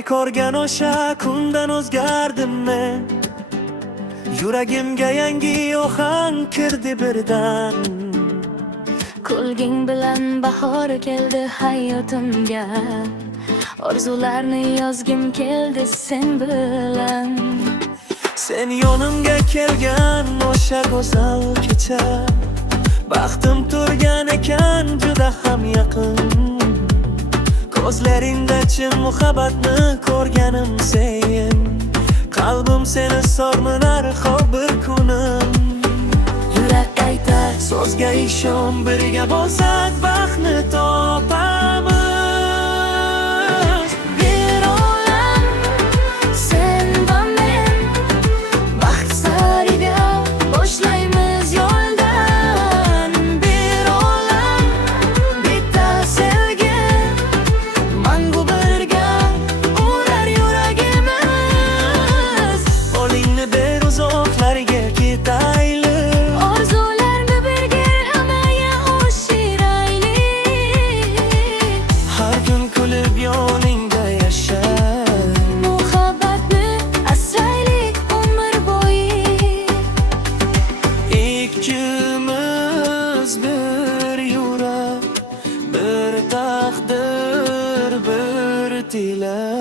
Seni ko'rgan o'sha kundan o'zgardim men. Yuragimga yangi ohang kirdi birdan. Kulging bilan bahor keldi hayotimga. Orzularni yozgim keldi sen bilan. Sen yonimga kelgan o'sha go'zal kecha, baxtim turgan ekan juda ham yaqin. Ko'zlaringda chin muhabbatni ko'rganim sen. Qalbim seni sog'minar har bir kunim. Yurak aytar so'zga ishon, birga bo'lsak baxtni topamiz. Bir olam sen va men, baxt sariga boshlaymiz yo'ldan. Bir olam bitta sevgi, mangu birga urar yuragimiz. Qo'lingni ber uzoqlarga ketaylik. Orzularni birga amalga oshiraylik. Har kun kulib yoningda yashay. Muhabbatni asraylik umr bo'yi. Ikkimiz bir yurak, bir taqdir, bir tilak.